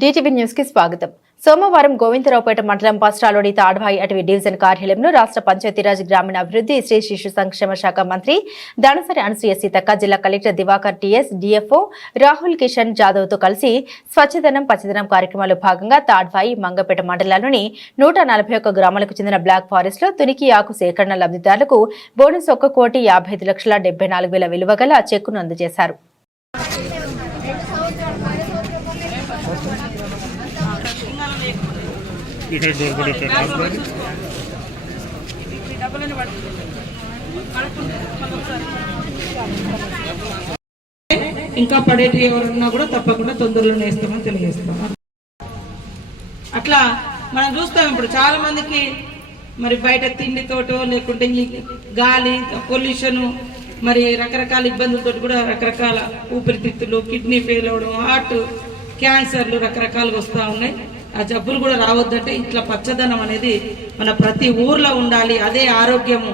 DTV news కి స్వాగతం. సోమవారం గోవిందరావుపేట మండలం పస్రాలోని తాడ్వాయి అటవీ డివిజన్ కార్యాలయంలో రాష్ట్ర పంచాయతీరాజ్ గ్రామీణాభివృద్ధి స్త్రీ శిశు సంక్షేమ శాఖ మంత్రి దానసరి అనసూయ సీతక్క, జిల్లా collector Divakar TS, DFO Rahul Kishan Jadav తో కలిసి స్వచ్ఛదనం పచ్చదనం కార్యక్రమాల్లో భాగంగా తాడ్వాయి, మంగపేట మండలాల్లోని 141 గ్రామాలకు చెందిన బ్లాక్ ఫారెస్ట్ లో తునికి ఆకు సేకరణ లబ్ధిదారులకు బోనస్ 1,55,74,000 విలువ గల చెక్కును అందజేశారు. ఇంకా పడేటి ఎవరన్నా కూడా తప్పకుండా తొందరలోనే వేస్తామని తెలియజేస్తాం. అట్లా మనం చూస్తాం ఇప్పుడు చాలా మందికి మరి బయట తిండితోటో లేకుంటే ఈ గాలి పొల్యూషన్ మరి రకరకాల ఇబ్బందులతో కూడా రకరకాల ఊపిరితిత్తులు, కిడ్నీ ఫెయిల్ అవడం, హార్ట్ క్యాన్సర్లు రకరకాలుగా వస్తూ ఉన్నాయి. ఆ జబ్బులు కూడా రావద్దంటే ఇట్లా పచ్చదనం అనేది మన ప్రతి ఊర్లో ఉండాలి. అదే ఆరోగ్యము,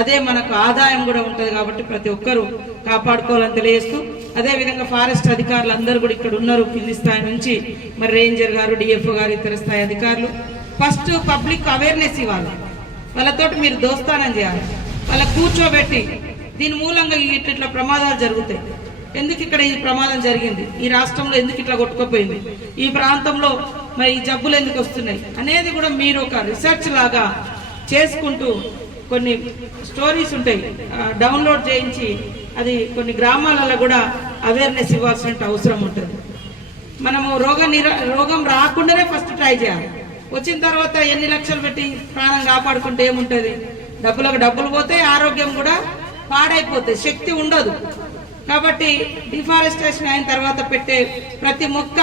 అదే మనకు ఆదాయం కూడా ఉంటుంది. కాబట్టి ప్రతి ఒక్కరూ కాపాడుకోవాలని తెలియజేస్తూ, అదేవిధంగా ఫారెస్ట్ అధికారులు అందరూ కూడా ఇక్కడ ఉన్నారు. కింది స్థాయి నుంచి మరి రేంజర్ గారు, డిఎఫ్ఓ గారు, ఇతర స్థాయి అధికారులు ఫస్ట్ పబ్లిక్ అవేర్నెస్ ఇవ్వాలి. వాళ్ళతోటి మీరు దోస్తానం చేయాలి, వాళ్ళ కూర్చోబెట్టి దీని మూలంగా ఇట్లా ప్రమాదాలు జరుగుతాయి. ఎందుకు ఇక్కడ ఈ ప్రమాదం జరిగింది, ఈ రాష్ట్రంలో ఎందుకు ఇట్లా కొట్టుకుపోయింది, ఈ ప్రాంతంలో మరి ఈ జబ్బులు ఎందుకు వస్తున్నాయి అనేది కూడా మీరు ఒక రీసెర్చ్ లాగా చేసుకుంటూ కొన్ని స్టోరీస్ ఉంటాయి డౌన్లోడ్ చేయించి అది కొన్ని గ్రామాలలో కూడా అవేర్నెస్ ఇవ్వాల్సిన అవసరం ఉంటుంది. మనము రోగం రాకుండానే ఫస్ట్ ట్రై చేయాలి. వచ్చిన తర్వాత ఎన్ని లక్షలు పెట్టి ప్రాణం కాపాడుకుంటే ఏముంటుంది, డబ్బులకు డబ్బులు పోతే ఆరోగ్యం కూడా పాడైపోతుంది, శక్తి ఉండదు. కాబట్టి డిఫారెస్టేషన్ అయిన తర్వాత పెట్టే ప్రతి మొక్క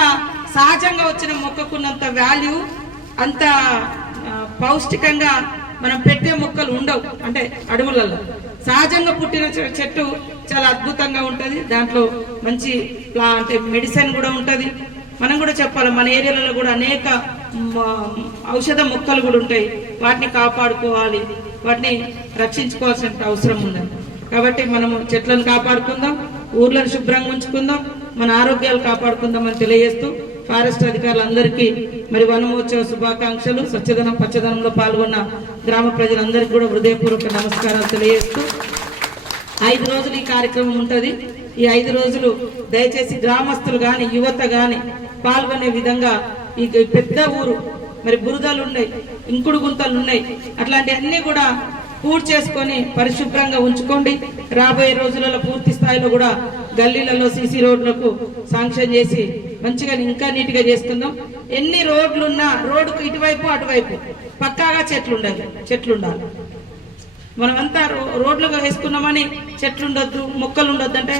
సహజంగా వచ్చిన మొక్కకున్నంత వాల్యూ, అంత పౌష్టికంగా మనం పెట్టే మొక్కలు ఉండవు. అంటే అడవులలో సహజంగా పుట్టిన చెట్టు చాలా అద్భుతంగా ఉంటుంది. దాంట్లో మంచి అంటే మెడిసిన్ కూడా ఉంటుంది. మనం కూడా చెప్పాలి, మన ఏరియాలలో కూడా అనేక ఔషధ మొక్కలు కూడా ఉంటాయి. వాటిని కాపాడుకోవాలి, వాటిని రక్షించుకోవాల్సిన అవసరం ఉంది. కాబట్టి మనము చెట్లను కాపాడుకుందాం, ఊర్లను శుభ్రంగా ఉంచుకుందాం, మన ఆరోగ్యాలు కాపాడుకుందాం అని తెలియజేస్తూ ఫారెస్ట్ అధికారులందరికీ మరి వనమహోత్సవ శుభాకాంక్షలు. స్వచ్ఛదనం పచ్చదనంలో పాల్గొన్న గ్రామ ప్రజలందరికీ కూడా హృదయపూర్వక నమస్కారాలు తెలియజేస్తూ 5 రోజులు ఈ కార్యక్రమం ఉంటుంది. ఈ 5 రోజులు దయచేసి గ్రామస్తులు కానీ యువత కానీ పాల్గొనే విధంగా ఈ పెద్ద ఊరు మరి బురదలు ఉన్నాయి, ఇంకుడు గుంతలు ఉన్నాయి, అట్లాంటి అన్ని కూడా పూర్తి చేసుకొని పరిశుభ్రంగా ఉంచుకోండి. రాబోయే రోజులలో పూర్తి స్థాయిలో కూడా గల్లీలలో సీసీ రోడ్లకు శాంక్షన్ చేసి మంచిగా ఇంకా నీట్గా చేసుకుందాం. ఎన్ని రోడ్లున్నా రోడ్డుకు ఇటువైపు అటువైపు పక్కాగా చెట్లు ఉండాలి. మనమంతా రోడ్లుగా వేసుకున్నామని చెట్లు ఉండొద్దు, మొక్కలు ఉండొద్దు అంటే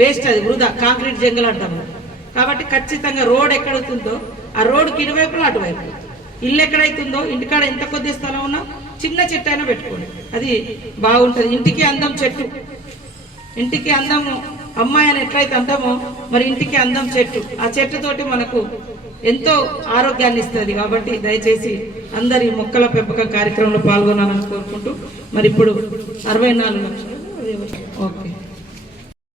వేస్ట్, అది వృధా, కాంక్రీట్ జంగల్ అంటాము. కాబట్టి ఖచ్చితంగా రోడ్ ఎక్కడవుతుందో ఆ రోడ్డుకి ఇటువైపు అటువైపు, ఇల్లు ఎక్కడైతుందో ఇంటికాడ ఎంత కొద్ది స్థలం ఉన్నా చిన్న చెట్టు అయినా పెట్టుకోండి, అది బాగుంటుంది. ఇంటికి అందం చెట్టు, ఇంటికి అందము అమ్మాయి అని ఎట్లయితే అందమో మరి ఇంటికి అందం చెట్టు. ఆ చెట్టుతోటి మనకు ఎంతో ఆరోగ్యాన్ని ఇస్తుంది. కాబట్టి దయచేసి అందరి మొక్కల పెంపకం కార్యక్రమంలో పాల్గొనాలని కోరుకుంటూ మరి ఇప్పుడు 64 లక్షలు